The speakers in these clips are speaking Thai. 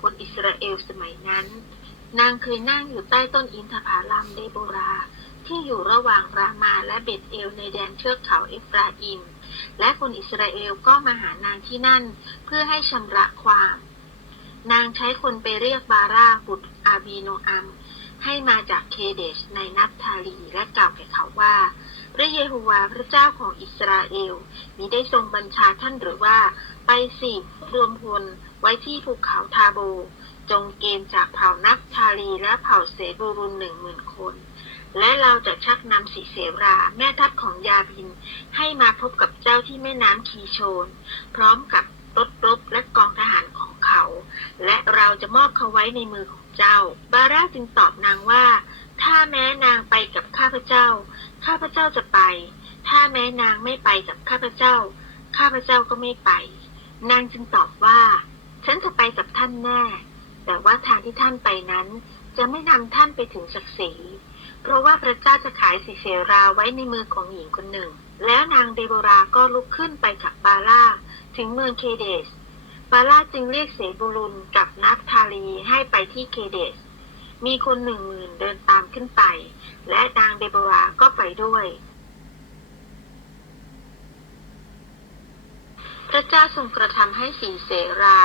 ผู้วินิจฉัยคนอิสราเอลสมัยนั้น นางเคยนั่งอยู่ใต้ต้นอินทผลัมเดโบรา ที่อยู่ระหว่างรามาและเบตเอลในแดนเทือกเขาเอฟราอิมและคนอิสราเอลก็มาหานางที่นั่นเพื่อให้ชำระความ นางใช้คนไปเรียกบาราบุตรอาบีโนอัม ให้มาจากเคเดชในนับทาลีและกล่าวแก่เขาว่า พระเยโฮวาห์พระเจ้าของอิสราเอลมิได้ทรงบัญชาท่านหรือว่าไปสิรวมพล ไว้ที่ภูเขาทาโบ จงเกณฑ์จากเผ่านับทาลีและเผ่าเสบูรุนหนึ่งหมื่นคน และเราจะชักนำสีเสรา แม่ทัพของยาบิน ให้มาพบกับเจ้าที่แม่น้ำคีโชน พร้อมกับรถรบและกองทหารของเขา และเราจะมอบเขาไว้ในมือของเจ้า บาราจึงตอบนางว่า ถ้าแม้นางไปกับข้าพเจ้า ข้าพเจ้าจะไป ถ้าแม้นางไม่ไปกับข้าพเจ้า ข้าพเจ้าก็ไม่ไป นางจึงตอบว่า ฉันจะไปกับท่านแน่ แต่ว่าทางที่ท่านไปนั้น จะไม่นำท่านไปถึงศักดิ์ศรี เพราะว่าพระเจ้าจะขายสิเสราไว้ในมือของหญิงคนหนึ่ง แล้วนางเดโบราก็ลุกขึ้นไปกับบาล่าถึงเมืองเคเดส บาล่าจึงเรียกเสบูลุนกับนับทาลีให้ไปที่เคเดส มีคนหนึ่งหมื่นเดินตามขึ้นไป และนางเดโบราก็ไปด้วยพระเจ้าทรงกระทำให้สีเสรา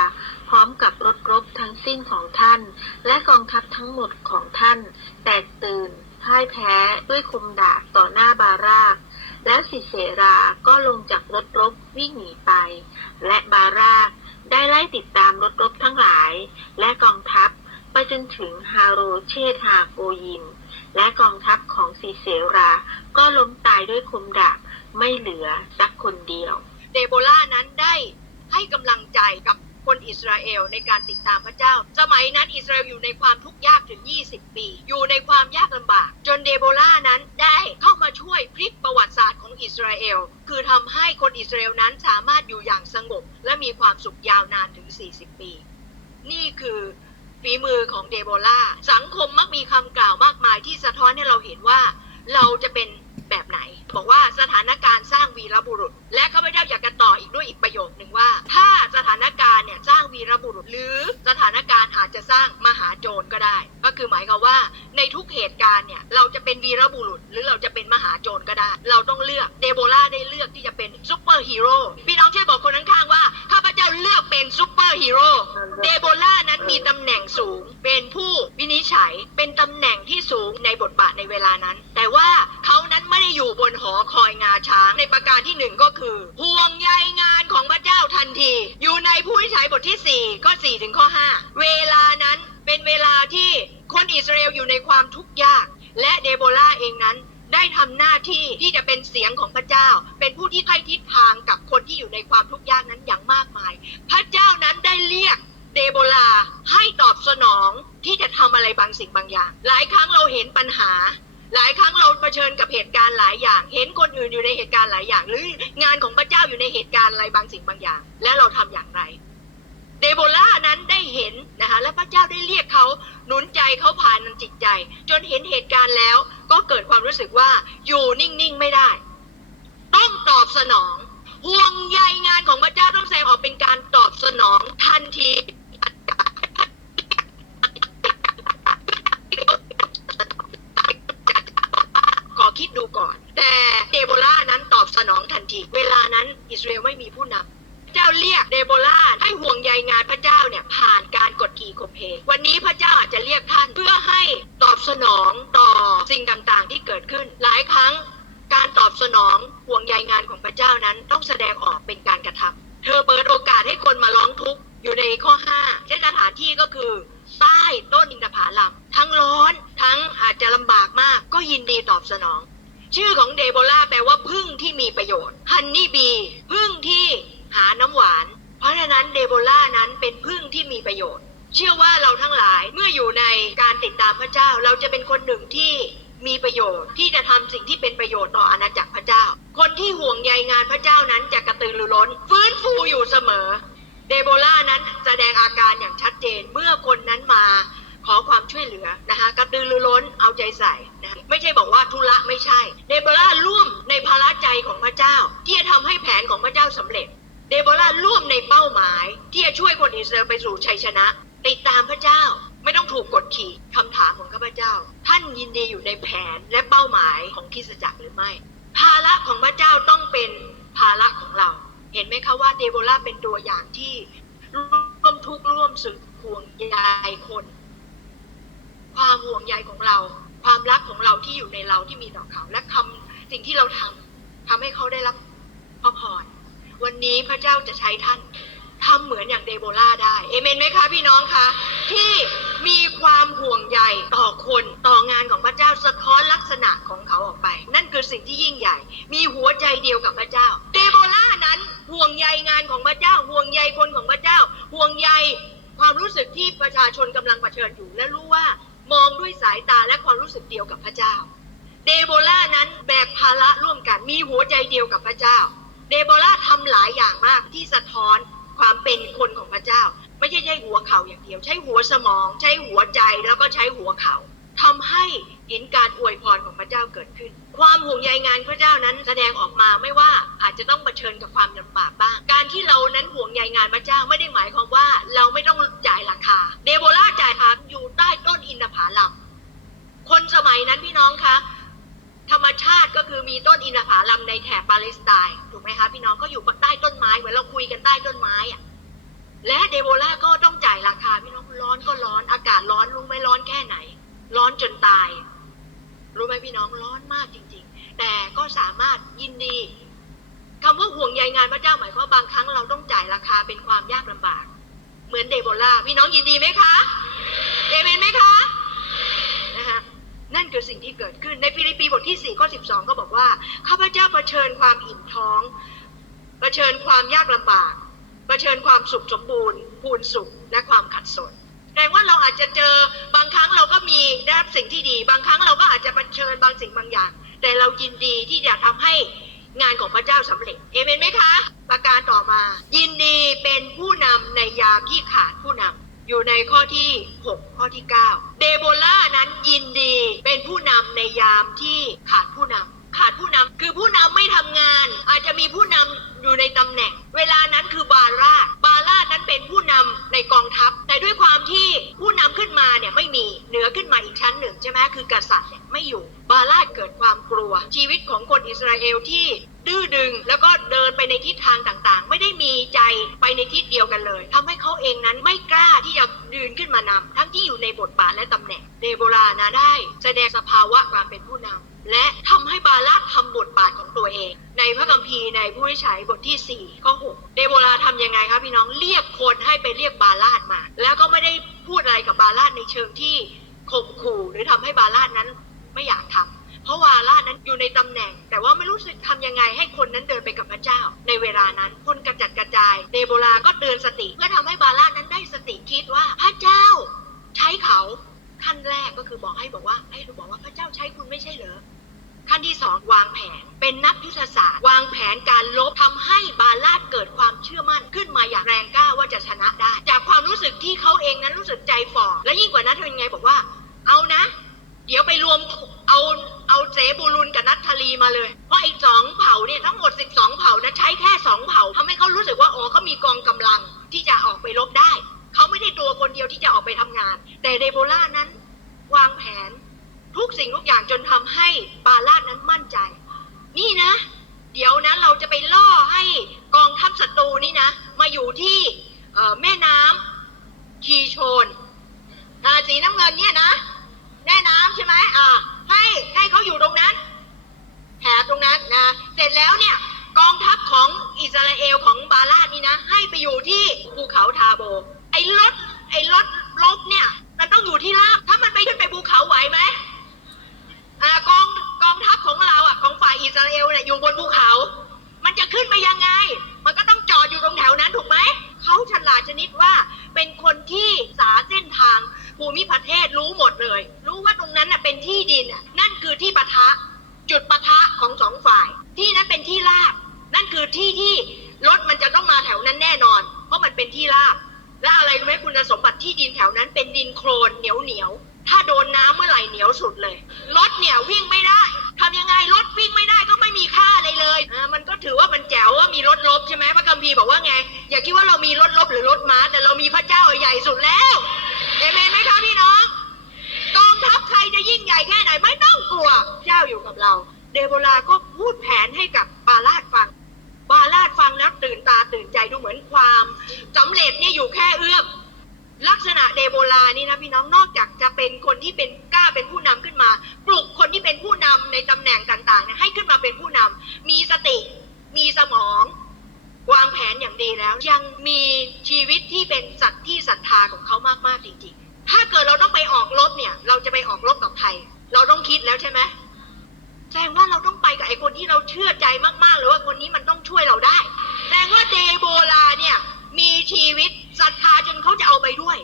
ร้อมกับรถรบทั้งสิ้นของท่าน และกองทัพทั้งหมดของท่าน แตกตื่นพ่ายแพ้ด้วยคมดาบต่อหน้าบาราคและสิเสราก็ลงจากรถรบวิ่งหนีไป และบาราคได้ไล่ติดตามรถรบทั้งหลาย และกองทัพไปจนถึงฮาโรเชตฮาโกยิม และกองทัพของสีเสราก็ล้มตายด้วยคมดาบไม่เหลือสักคนเดียว เดโบรานั้นได้ให้กำลังใจกับ คนอิสราเอลในการติดตามพระเจ้า สมัยนั้นอิสราเอลอยู่ในความทุกข์ยากถึง 20 ปี อยู่ในความยากลำบาก จนเดโบรานั้นได้เข้ามาช่วยพลิกประวัติศาสตร์ของอิสราเอล คือทำให้คนอิสราเอลนั้นสามารถอยู่อย่างสงบ และมีความสุขยาวนานถึง 40 ปี นี่คือฝีมือของเดโบราสังคมมักมีคำกล่าวมากมายที่สะท้อนให้เราเห็นว่า เราจะเป็น แบบไหน บอกว่าสถานการณ์สร้างวีรบุรุษ และข้าพเจ้าอยากจะต่ออีกด้วยอีกประโยคหนึ่งว่า ถ้าสถานการณ์เนี่ยสร้างวีรบุรุษ หรือสถานการณ์อาจจะสร้างมหาโจรก็ได้ ก็คือหมายความว่า ในทุกเหตุการณ์เนี่ยเราจะเป็นวีรบุรุษ หรือเราจะเป็นมหาโจรก็ได้ เราต้องเลือกเดโบราได้เลือกที่จะเป็นซูเปอร์ฮีโร่พี่น้องช่วยบอกคนข้างๆว่าข้าพเจ้าเลือกเป็นซูเปอร์ฮีโร่เดโบรานั้นมีตำแหน่งสูง เป็นผู้วินิจฉัยเป็นตำแหน่งที่สูงในบทบาทในเวลานั้น แต่ว่าเขา ได้อยู่บนหอคอยงาช้างในประการที่หนึ่งก็คือห่วงใยงานของพระเจ้าทันที อยู่ในผู้วินิจฉัยบทที่ 4 ข้อ 4 ถึงข้อ 5 เวลานั้นเป็นเวลาที่คนอิสราเอลอยู่ในความทุกข์ยาก และเดโบลาเองนั้นได้ทำหน้าที่ที่จะเป็นเสียงของพระเจ้า เป็นผู้ที่ให้ทิศทางกับคนที่อยู่ในความทุกข์ยากนั้นอย่างมากมาย พระเจ้านั้นได้เรียกเดโบลาให้ตอบสนองที่จะทำอะไรบางสิ่งบางอย่าง หลายครั้งเราเห็นปัญหา หลายครั้งเราเผชิญกับเหตุการณ์หลายอย่าง เห็นคนอื่นอยู่ในเหตุการณ์หลายอย่าง หรืองานของพระเจ้าอยู่ในเหตุการณ์อะไรบางสิ่งบางอย่าง และเราทำอย่างไรเดโบล่านั้นได้เห็นนะคะและพระเจ้าได้เรียกเขาหนุนใจเขาผ่านจิตใจ จนเห็นเหตุการณ์แล้ว ก็เกิดความรู้สึกว่าอยู่นิ่งๆไม่ได้ ต้องตอบสนองห่วงใยงานของพระเจ้าต้องแสดงออกเป็นการตอบสนองทันที ขอ คิดดูก่อน แต่เดโบล่านั้นตอบสนองทันที เวลานั้นอิสราเอลไม่มีผู้นำเจ้าเรียกเดโบล่าให้ห่วงใยงานพระเจ้าเนี่ยผ่านการกดขี่ข่มเหงวันนี้พระเจ้าอาจจะเรียกท่านเพื่อให้ตอบสนองต่อสิ่งต่างๆ ที่เกิดขึ้น หลายครั้งการตอบสนองห่วงใยงานของพระเจ้านั้นต้องแสดงออกเป็นการกระทำเธอเปิดโอกาสให้คนมาร้องทุกข์อยู่ในข้อ5เช่นสถานที่ก็คือ ใต้ต้นอินทผลัมทั้งร้อนทั้งอาจจะลำบากมากก็ยินดีตอบสนอง ชื่อของเดโบลาแปลว่าพึ่งที่มีประโยชน์ฮันนี่บีพึ่งที่หาน้ำหวาน เพราะฉะนั้นเดโบล่านั้นเป็นพึ่งที่มีประโยชน์ เชื่อว่าเราทั้งหลายเมื่ออยู่ในการติดตามพระเจ้า เราจะเป็นคนหนึ่งที่มีประโยชน์ที่จะทำสิ่งที่เป็นประโยชน์ต่ออาณาจักรพระเจ้า คนที่ห่วงใยงานพระเจ้านั้นจะกระตือรือร้น ฟื้นฟูอยู่เสมอ เดโบล่านั้นแสดงอาการอย่างชัดเจนเมื่อคนนั้นมาขอความช่วยเหลือนะคะกระตือรือร้นเอาใจใส่นะไม่ใช่บอกว่าธุระไม่ใช่ เดโบล่าร่วมในภาระใจของพระเจ้า ที่จะทำให้แผนของพระเจ้าสำเร็จ เดโบล่าร่วมในเป้าหมาย ที่จะช่วยคนอิสราเอลไปสู่ชัยชนะ ติดตามพระเจ้าไม่ต้องถูกกดขี่คำถามของข้าพเจ้า ท่านยินดีอยู่ในแผนและเป้าหมายของคริสตจักรหรือไม่ ภาระของพระเจ้าต้องเป็นภาระของเรา เห็นไหมคะว่าเดโบลาเป็นตัวอย่างที่ร่วมทุกข์ร่วมสุขห่วงใยคน ความห่วงใยของเรา ความรักของเราที่อยู่ในเราที่มีต่อเขา และคำสิ่งที่เราทำทำให้เขาได้รับพระพรวันนี้พระเจ้าจะใช้ท่านทำเหมือนอย่างเดโบล่าได้ เอเมนไหมคะพี่น้องคะที่มีความห่วงใยต่อคนต่องานของพระเจ้าสะท้อนลักษณะของเขาออกไป นั่นคือสิ่งที่ยิ่งใหญ่ มีหัวใจเดียวกับพระเจ้า ห่วงใยงานของพระเจ้า ห่วงใยคนของพระเจ้า ห่วงใยความรู้สึกที่ประชาชนกำลังเผชิญอยู่ และรู้ว่ามองด้วยสายตาและความรู้สึกเดียวกับพระเจ้า เดโบล่านั้นแบกภาระร่วมกันมีหัวใจเดียวกับพระเจ้า เดโบล่าทำหลายอย่างมากที่สะท้อนความเป็นคนของพระเจ้า ไม่ใช่ใช้หัวเข่าอย่างเดียว ใช้หัวสมอง ใช้หัวใจแล้วก็ใช้หัวเข่าทำให้เห็นการอวยพรของพระเจ้าเกิดขึ้น ความห่วงใยงานพระเจ้านั้นแสดงออกมาไม่ว่าอาจจะต้องเผชิญกับความลำบากบ้าง การที่เรานั้นห่วงใยงานพระเจ้าไม่ได้หมายความว่าเราไม่ต้องจ่ายราคา เดโบล่าจ่ายราคาอยู่ใต้ต้นอินทผลัมคนสมัยนั้นพี่น้องคะธรรมชาติก็คือมีต้นอินทผลัมในแถบปาเลสไตน์ถูกไหมคะพี่น้องก็อยู่ใต้ต้นไม้เหมือนเราคุยกันใต้ต้นไม้อะและเดโบล่าก็ต้องจ่ายราคาพี่น้องร้อนก็ร้อนอากาศร้อนรู้ไหมร้อนแค่ไหน ร้อนจนตาย รู้ไหมพี่น้องร้อนมากจริง ๆ แต่ก็สามารถยินดีคำว่าห่วงใยงานพระเจ้าหมายความบางครั้งเราต้องจ่ายราคาเป็นความยากลำบาก เหมือนเดโบล่าพี่น้องยินดีไหมคะเอเมนไหมคะนะคะนั่นคือสิ่งที่เกิดขึ้นในฟิลิปปีบทที่4ข้อ12 ก็บอกว่าข้าพเจ้าเผชิญความอิ่มท้องเผชิญความยากลำบากเผชิญความสุขสมบูรณ์ พูนสุขและความขัดสน แปลว่าเราอาจจะเจอบางครั้งเราก็มีได้รับสิ่งที่ดี บางครั้งเราก็อาจจะเผชิญบางสิ่งบางอย่าง แต่เรายินดีที่จะทำให้งานของพระเจ้าสำเร็จเอเมนไหมคะ ประการต่อมา ยินดีเป็นผู้นำในยามที่ขาดผู้นำอยู่ในข้อที่ 6 ข้อที่ 9 เดโบล่านั้นยินดีเป็นผู้นำในยามที่ขาดผู้นำ ขาดผู้นำคือผู้นำไม่ทำงาน อาจจะมีผู้นำอยู่ในตำแหน่ง เวลานั้นคือบาราบารานั้นเป็นผู้นำในกองทัพ แต่ด้วยความที่ผู้นำขึ้นมาเนี่ยไม่มีเหนือขึ้นมาอีกชั้นหนึ่งใช่ไหมคือกษัตริย์เนี่ยไม่อยู่บาราเกิดความกลัว ชีวิตของคนอิสราเอลที่ ดื้อดึงแล้วก็เดินไปในทิศทางต่างๆ ไม่ได้มีใจไปในทิศเดียวกันเลยทำให้เขาเองนั้นไม่กล้าที่จะยืนขึ้นมานำทั้งที่อยู่ในบทบาทและตำแหน่งเดโบรานะได้ แสดงสภาวะความเป็นผู้นำและทำให้บาลาดทำบทบาทของตัวเอง ในพระคัมภีร์ในผู้วิชัยบทที่ 4 ข้อ 6 เดโบราทำยังไงคะพี่น้องเรียกคนให้ไปเรียกบาลาดมา แล้วก็ไม่ได้พูดอะไรกับบาลาดในเชิงที่ข่มขู่หรือทำให้บาลาดนั้นไม่อยากทำ เพราะวาลานั้นอยู่ในตำแหน่ง แต่ว่าไม่รู้สึกทำยังไงให้คนนั้นเดินไปกับพระเจ้า ในเวลานั้นคนกระจัดกระจายเดโบราก็เตือนสติ เพื่อทำให้บาลานั้นได้สติคิดว่าพระเจ้า ใช้เขาขั้นแรกก็คือบอกให้บอกว่า ให้บอกว่าพระเจ้าใช้คุณไม่ใช่เหรอขั้นที่สองวางแผนเป็นนักยุทธศาสตร์ วางแผนการลบทำให้บาลาดเกิดความเชื่อมั่นขึ้นมาอย่างแรงกล้าว่าจะชนะได้ จากความรู้สึกที่เขาเองนั้นรู้สึกใจฝ่อและยิ่งกว่านั้นทำยังไงบอกว่า เอานะ ดี๋ยวไปรวมเอาเอาเสบูรุนกับนัทธาลีมาเลย เพราะไอ้สองเผ่าเนี่ยทั้งหมด 12 เผ่านะใช้แค่สองเผ่าทำให้เขารู้สึกว่าอ๋อเขามีกองกำลังที่จะออกไปรบได้ เขาไม่ได้ตัวคนเดียวที่จะออกไปทำงาน แต่เดโบล่านั้นวางแผนทุกสิ่งทุกอย่างจนทำให้บาลาดนั้นมั่นใจ นี่นะ เดี๋ยวนะเราจะไปล่อให้กองทัพศัตรูนี่นะ มาอยู่ที่แม่น้ำคีโชนาสีน้ำเงินเนี่ยนะ ไหมอ่าให้ให้เขาอยู่ตรงนั้นแถบตรงนั้นนะ เสร็จแล้วเนี่ยกองทัพของอิสราเอลของบาลาดนี่นะ ให้ไปอยู่ที่ภูเขาทาโบ ไอ้รถไอ้รถลบเนี่ย มันต้องอยู่ที่ราบถ้ามันไปขึ้นไปภูเขาไหวไหมอ่ากองกองทัพของเราอะของฝ่ายอิสราเอลเนี่ยอยู่บนภูเขา มันจะขึ้นไปยังไง มันก็ต้องจอดอยู่ตรงแถวนั้นถูกไหมเขาฉลาดชนิดว่าเป็นคนที่สาเส้นทาง ภูมิประเทศรู้หมดเลย รู้ว่าตรงนั้นน่ะเป็นที่ดินนั่นคือที่ปะทะ จุดปะทะของสองฝ่าย ที่นั้นเป็นที่ราบ นั่นคือที่ที่รถมันจะต้องมาแถวนั้นแน่นอน เพราะมันเป็นที่ราบ และอะไรรู้ไหมคุณสมบัติที่ดินแถวนั้นเป็นดินโคลนเหนียวเหนียวถ้าโดนน้ำเมื่อไหร่เหนียวสุดเลยรถเนี่ยวิ่งไม่ได้ทำยังไงรถวิ่งไม่ได้ก็ไม่มีค่าอะไรเลยอ่ามันก็ถือว่ามันแจ๋วว่ามีรถลบใช่ไหมพระคัมภีบอกว่าไง อย่าคิดว่าเรามีรถลบหรือรถม้าแต่เรามีพระเจ้าใหญ่สุดแล้ว เอเมนไหมคะพี่น้อง กองทัพใครจะยิ่งใหญ่แค่ไหนไม่ต้องกลัวเจ้าอยู่กับเรา เดโบราก็พูดแผนให้กับบาลาดฟัง บาลาดฟังแล้วตื่นตาตื่นใจดูเหมือนความสำเร็จเนี่ยอยู่แค่เอื้อมลักษณะเดโบรานี่นะพี่น้องนอกจากจะเป็นคนที่เป็นกล้าเป็นผู้นำขึ้นมา ปลุกคนที่เป็นผู้นำในตำแหน่งต่างๆ ให้ขึ้นมาเป็นผู้นำมีสติ มีสมอง วางแผนอย่างดีแล้ว ยังมีชีวิตที่เป็นสัตว์ที่ศรัทธาของเขามากๆจริงๆ ถ้าเกิดเราต้องไปออกรบเนี่ย เราจะไปออกรบกับใครเราต้องคิดแล้วใช่ไหมแสดงว่าเราต้องไปกับไอ้คนที่เราเชื่อใจมากๆหรือว่าคนนี้มันต้องช่วยเราได้แสดงว่าเดโบลาเนี่ยมีชีวิตศรัทธาจนเขาจะเอาไปด้วย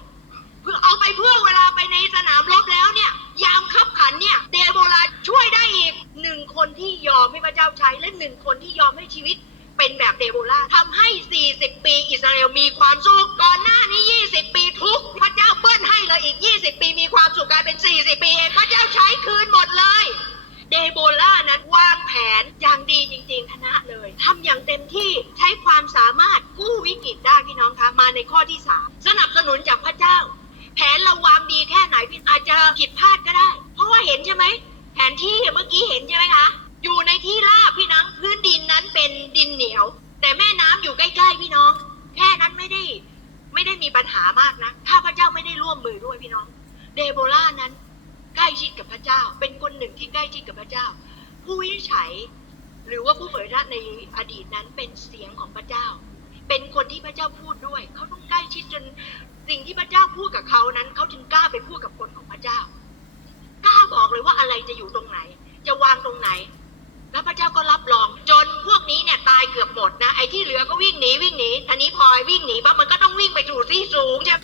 เพื่อเอาไปเพื่อเวลาไปในสนามรบแล้วเนี่ย ยามขับขันเนี่ย เดโบลาช่วยได้อีกหนึ่งคนที่ยอมให้พระเจ้าใช้และหนึ่งคนที่ยอมให้ชีวิต เป็นแบบเดโบลาทำให้ 40 ปีอิสราเอลมีความสุขก่อนหน้านี้ 20 ปีทุกพระเจ้าเบิ้ลให้เลยอีก 20 ปีมีความสุขกลายเป็น 40 ปีเองพระเจ้าใช้คืนหมดเลยเดโบล่านั้นวางแผนอย่างดีจริงๆชนะเลยทำอย่างเต็มที่ใช้ความสามารถกู้วิกฤตได้พี่น้องคะมาในข้อที่ 3 สนับสนุนจากพระเจ้า แผนเราวางดีแค่ไหนพี่อาจจะผิดพลาดก็ได้ เพราะว่าเห็นใช่ไหมแผนที่เมื่อกี้เห็นใช่ไหมคะ อยู่ในที่ราบพี่น้องพื้นดินนั้นเป็นดินเหนียว แต่แม่น้ำอยู่ใกล้ๆพี่น้อง แค่นั้นไม่ได้ไม่ได้มีปัญหามากนะถ้าพระเจ้าไม่ได้ร่วมมือด้วยพี่น้อง เดโบล่านั้น ใกล้ชิดกับพระเจ้า เป็นคนหนึ่งที่ใกล้ชิดกับพระเจ้า ผู้วิจัยหรือว่าผู้เผยพระในอดีตนั้นเป็นเสียงของพระเจ้า เป็นคนที่พระเจ้าพูดด้วย เขาต้องใกล้ชิดจนสิ่งที่พระเจ้าพูดกับเขานั้น เขาจึงกล้าไปพูดกับคนของพระเจ้ากล้าบอกเลยว่าอะไรจะอยู่ตรงไหน จะวางตรงไหน แล้วพระเจ้าก็รับรอง จนพวกนี้เนี่ยตายเกือบหมดนะไอ้ที่เหลือก็วิ่งหนีวิ่งหนีทีนี้พลอยวิ่งหนีปั๊บมันก็ต้องวิ่งไปสู่ที่สูงใช่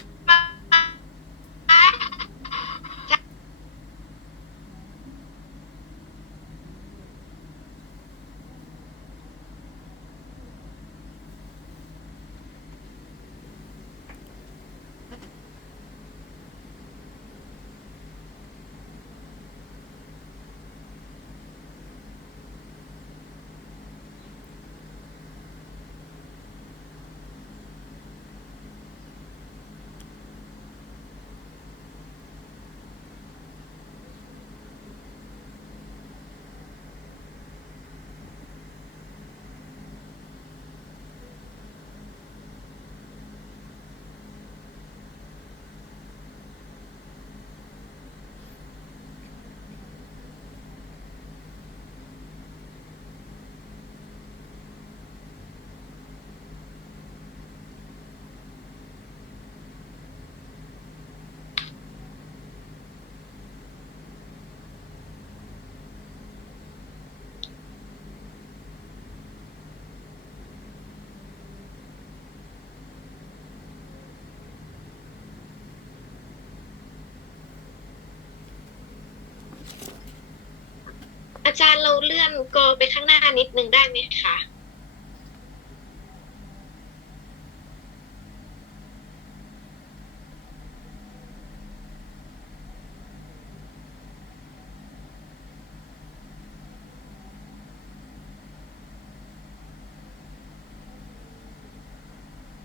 เราเลื่อนกไปข้างหน้านิดนึงได้ไหมคะ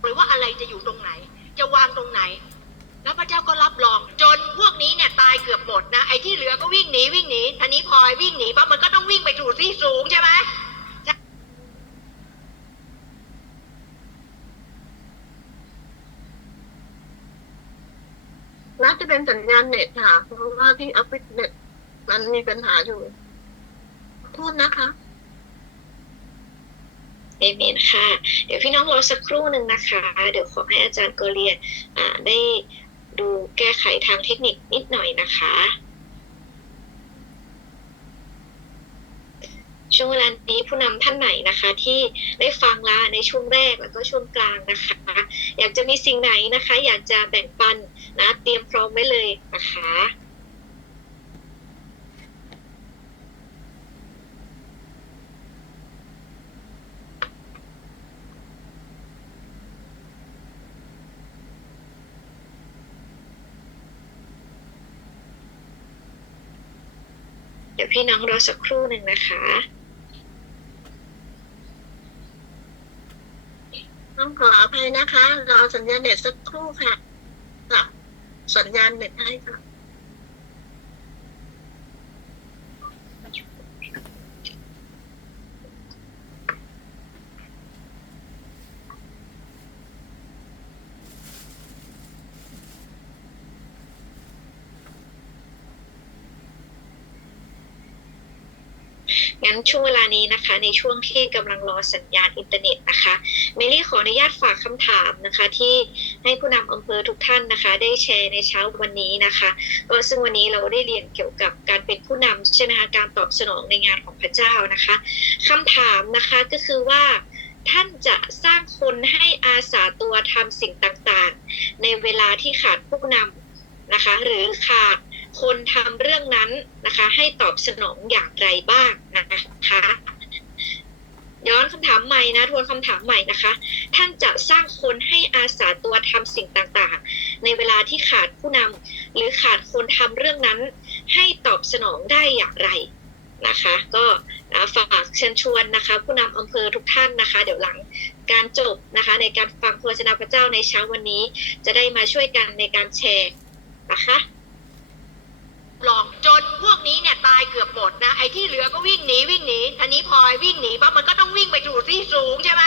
หรือว่าอะไรจะอยู่ตรงไหน จะวางตรงไหน แล้วพระเจ้าก็รับรอง จนพวกนี้เนี่ยตายเกือบหมดนะไอ้ที่เหลือก็วิ่งหนีวิ่งหนีอันนี้พลอยวิ่งหนีปั๊บมันก็ต้องวิ่งไปถูที่สูงใช่ไหมน่าจะเป็นสัญญาณเน็ตค่ะ เพราะว่าที่ออฟฟิศเน็ตมันมีปัญหาอยู่โทษนะคะเอเมนค่ะ เดี๋ยวพี่น้องรอสักครู่หนึ่งนะคะ เดี๋ยวขอให้อาจารย์โกเลียอ่าได้ ดูแก้ไขทางเทคนิคนิดหน่อยนะคะ ช่วงเวลานี้ผู้นำท่านไหนนะคะ ที่ได้ฟังละในช่วงแรกแล้วก็ช่วงกลางนะคะ อยากจะมีสิ่งไหนนะคะ อยากจะแบ่งปันนะเตรียมพร้อมไว้เลยนะคะ พี่น้องรอสักครู่หนึ่งนะคะต้องขออภัยนะคะ รอสัญญาณเน็ตสักครู่ค่ะค่ะสัญญาณเน็ตให้ค่ะ งั้นช่วงเวลานี้นะคะ ในช่วงที่กำลังรอสัญญาณอินเทอร์เน็ตนะคะเมลี่ขออนุญาตฝากคำถามนะคะ ที่ให้ผู้นำอำเภอทุกท่านนะคะ ได้แชร์ในเช้าวันนี้นะคะก็ซึ่งวันนี้เราได้เรียนเกี่ยวกับการเป็นผู้นำใช่ไหมคะการตอบสนองในงานของพระเจ้านะคะคำถามนะคะก็คือว่าท่านจะสร้างคนให้อาสาตัวทำสิ่งต่างๆ ในเวลาที่ขาดผู้นำนะคะ หรือขาด คนทำเรื่องนั้นนะคะ ให้ตอบสนองอย่างไรบ้างนะคะย้อนคำถามใหม่นะทวนคำถามใหม่นะคะ ท่านจะสร้างคนให้อาสาตัวทำสิ่งต่างๆ ในเวลาที่ขาดผู้นำหรือขาดคนทำเรื่องนั้น ให้ตอบสนองได้อย่างไรนะคะ ก็นะฝากเชิญชวนนะคะ ผู้นำอำเภอทุกท่านนะคะ เดี๋ยวหลังการจบนะคะ ในการฟังพโฆษณาพระเจ้าในเช้าวันนี้ จะได้มาช่วยกันในการแชร์นะคะ ลองจนพวกนี้เนี่ยตายเกือบหมดนะไอ้ที่เหลือก็วิ่งหนีวิ่งหนีอันนี้พลอยวิ่งหนีปั๊บมันก็ต้องวิ่งไปถูที่สูงใช่ไหม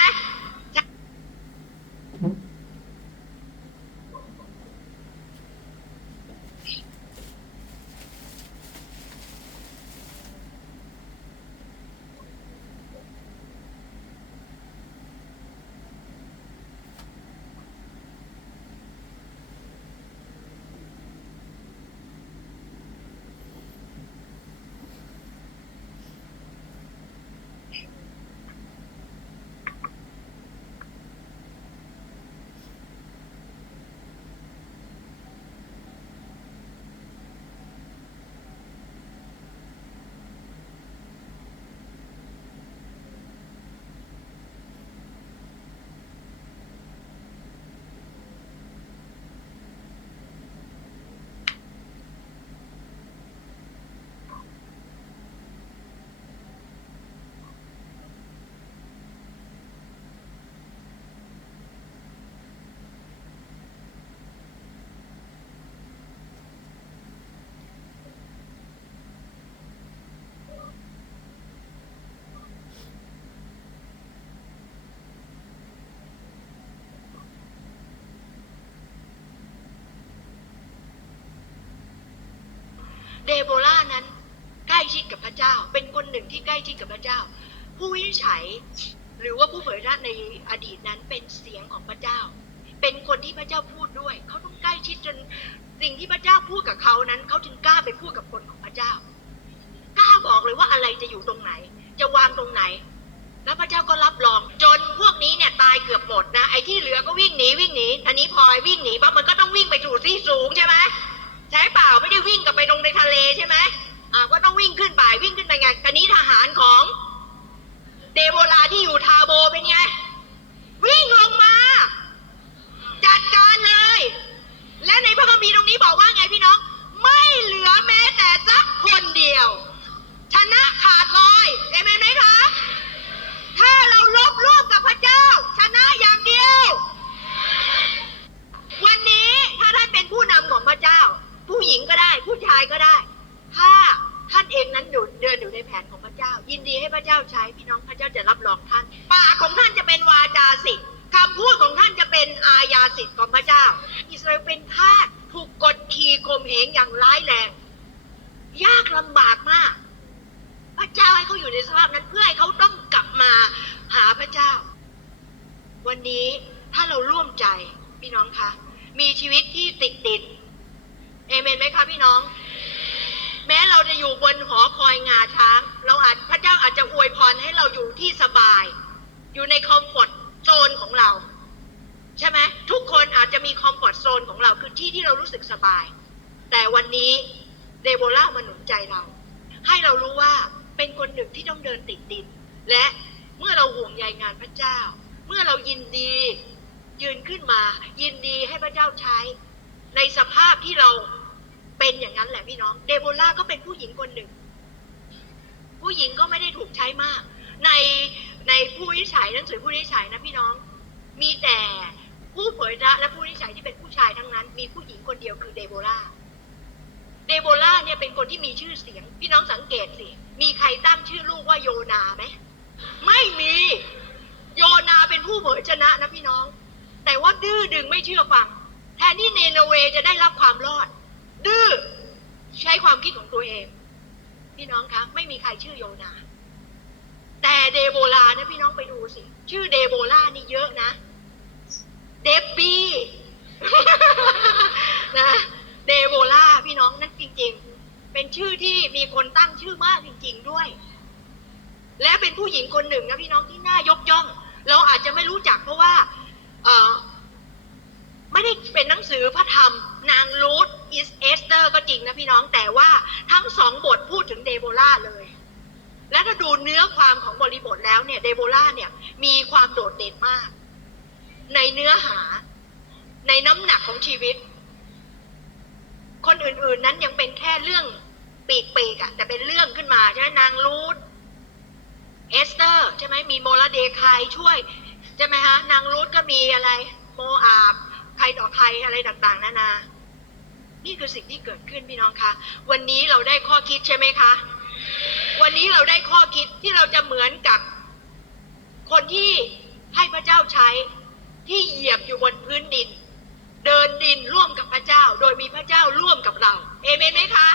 เดโบรานั้นใกล้ชิดกับพระเจ้า เป็นคนหนึ่งที่ใกล้ชิดกับพระเจ้า ผู้วินิจฉัยหรือว่าผู้เผยพระชนะในอดีตนั้นเป็นเสียงของพระเจ้า เป็นคนที่พระเจ้าพูดด้วย เขาต้องใกล้ชิดจนสิ่งที่พระเจ้าพูดกับเขานั้น เขาจึงกล้าไปพูดกับคนของพระเจ้ากล้าบอกเลยว่าอะไรจะอยู่ตรงไหน จะวางตรงไหน แล้วพระเจ้าก็รับรอง จนพวกนี้เนี่ยตายเกือบหมดนะไอ้ที่เหลือก็วิ่งหนีวิ่งหนีอันนี้พลอยวิ่งหนีปั๊บมันก็ต้องวิ่งไปถูที่สูงใช่ไหม ใช่เปล่าไม่ได้วิ่งกลับไปลงในทะเลใช่ไหมอ่าก็ต้องวิ่งขึ้นไปวิ่งขึ้นไปไงคันนี้ทที่อยู่ทาโบเป็นไง วิ่งลงมา จัดการเลย และในพระคัมภีร์ตรงนี้บอกว่าไงพี่น้อง ไม่เหลือแม้แต่สักคนเดียว ชนะขาดลอยเอเมนไหมคะ ถ้าเราลบร่วมกับพระเจ้า ชนะอย่างเดียว วันนี้ถ้าท่านเป็นผู้นำของพระเจ้า ผู้หญิงก็ได้ ผู้ชายก็ได้ ถ้าท่านเองนั้นอยู่เดินอยู่ในแผนของพระเจ้า ยินดีให้พระเจ้าใช้พี่น้องพระเจ้าจะรับรองท่านปากของท่านจะเป็นวาจาสิทธิ์คำพูดของท่านจะเป็นอาญาสิทธิ์ของพระเจ้า อิสราเอลเป็นทาสถูกกดขี่ข่มเหงอย่างร้ายแรง ยากลำบากมาก พระเจ้าให้เขาอยู่ในสภาพนั้นเพื่อให้เขาต้องกลับมาหาพระเจ้า วันนี้ถ้าเราร่วมใจพี่น้องคะมีชีวิตที่ติดดิน เอเมนไหมคะพี่น้อง แม้เราจะอยู่บนหอคอยงาช้าง เราอาจพระเจ้าอาจจะอวยพรให้เราอยู่ที่สบาย อยู่ในคอมฟอร์ตโซนของเรา ใช่ไหมทุกคนอาจจะมีคอมฟอร์ตโซนของเราคือที่ที่เรารู้สึกสบาย แต่วันนี้เดโบล่ามาหนุนใจเรา ให้เรารู้ว่าเป็นคนหนึ่งที่ต้องเดินติดดิน และเมื่อเราห่วงใยงานพระเจ้า เมื่อเรายินดียืนขึ้นมา ยินดีให้พระเจ้าใช้ ในสภาพที่เรา เป็นอย่างนั้นแหละพี่น้อง เดโบล่าก็เป็นผู้หญิงคนหนึ่ง ผู้หญิงก็ไม่ได้ถูกใช้มาก ในในผู้วิจัยหนังสือผู้วิจัยนะพี่น้อง มีแต่ผู้เผยพระและผู้วิจัยที่เป็นผู้ชายทั้งนั้น มีผู้หญิงคนเดียวคือเดโบล่าเดโบล่าเนี่ยเป็นคนที่มีชื่อเสียง พี่น้องสังเกตสิ มีใครตั้งชื่อลูกว่าโยนาไหมไม่มี โยนาเป็นผู้เผยชนะนะพี่น้อง แต่ว่าดื้อดึงไม่เชื่อฟัง แทนที่เนโนเวจะได้รับความรอด ดื้อใช้ความคิดของตัวเอง พี่น้องคะไม่มีใครชื่อโยนา แต่เดโบลานะพี่น้องไปดูสิ ชื่อเดโบลานี่เยอะนะ เดบบี้นะเดโบลาพี่น้องนั่นจริง ๆ เป็นชื่อที่มีคนตั้งชื่อมากจริง ๆด้วย และเป็นผู้หญิงคนหนึ่งนะพี่น้องที่น่ายกย่อง เราอาจจะไม่รู้จักเพราะว่า เออไม่ได้เป็นหนังสือพระธรรม นางรู จริงนะพี่น้องแต่ว่าทั้งสองบทพูดถึงเดโบลาเลย และถ้าดูเนื้อความของบริบทแล้วเนี่ยเดโบลาเนี่ยมีความโดดเด่นมาก ในเนื้อหา ในน้ำหนักของชีวิต คนอื่นๆนั้นยังเป็นแค่เรื่องปีกๆอะแต่เป็นเรื่องขึ้นมาใช่ไหมนางรูธเอสเตอร์ใช่ไหมมีโมลาเดคายช่วยใช่ไหมฮะนางรูธก็มีอะไร โมอาบใครต่อใครอะไรต่างๆ นานา นี่คือสิ่งที่เกิดขึ้นพี่น้องคะ วันนี้เราได้ข้อคิดใช่ไหมคะ วันนี้เราได้ข้อคิดที่เราจะเหมือนกับ คนที่ให้พระเจ้าใช้ที่เหยียบอยู่บนพื้นดิน เดินดินร่วมกับพระเจ้า โดยมีพระเจ้าร่วมกับเรา เอเมนไหมคะ